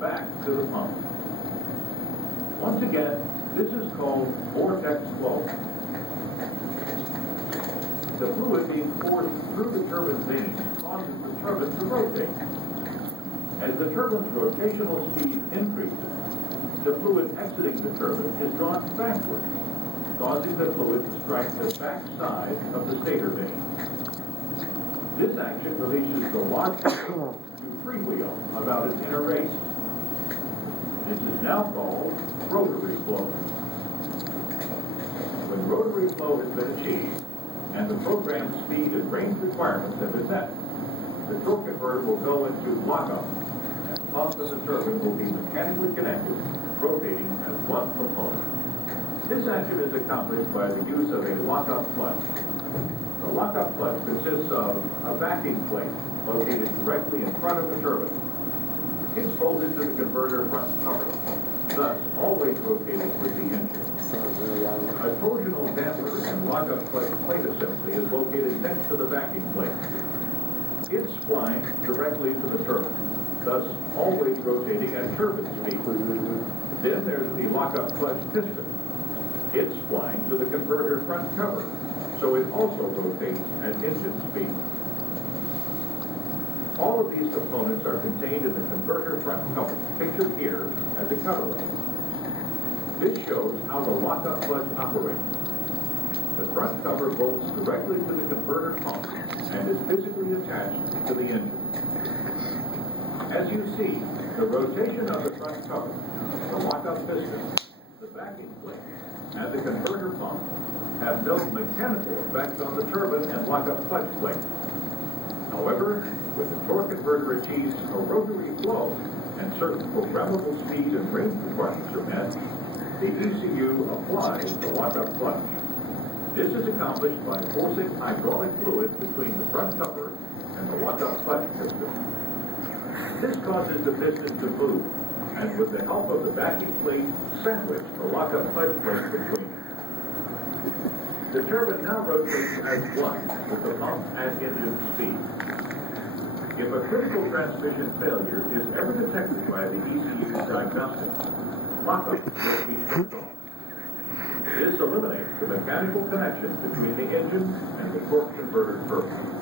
back to the pump. Once again, this is called vortex flow. The fluid being forced through the turbine vanes causes the turbine to rotate. As the turbine's rotational speed increases, the fluid exiting the turbine is drawn backward, causing the fluid to strike the back side of the stator vane. This action releases the watt to freewheel about its inner race. This is now called rotary flow. When rotary flow has been achieved, and the programmed speed and range requirements have been met, the torque converter will go into lockup, and pump and the turbine will be mechanically connected, rotating as one component. This action is accomplished by the use of a lockup clutch. The lockup clutch consists of a backing plate located directly in front of the turbine. It's folded to the converter front cover, thus always rotating with the engine. A torsional damper and lockup clutch plate assembly is located next to the backing plate. It's splined directly to the turbine, thus always rotating at turbine speed. Then there's the lockup clutch piston. It's splined to the converter front cover, so it also rotates at engine speed. All of these components are contained in the converter front cover, pictured here as a cutaway. This shows how the lockup clutch operates. The front cover bolts directly to the converter pump and is physically attached to the engine. As you see, the rotation of the front cover, the lockup piston, the backing plate, and the converter pump have no mechanical effect on the turbine and lockup clutch plate. However, when the torque converter achieves a rotary flow and certain programmable speed and range requirements are met, the ECU applies the lockup clutch. This is accomplished by forcing hydraulic fluid between the front cover and the lockup clutch piston. This causes the piston to move, and with the help of the backing plate, sandwich the lockup clutch plate between. The turbine now rotates as one with the pump at engine speed. If a critical transmission failure is ever detected by the ECU diagnostics, lockup will be switched off. This eliminates the mechanical connection between the engine and the torque converter turbine.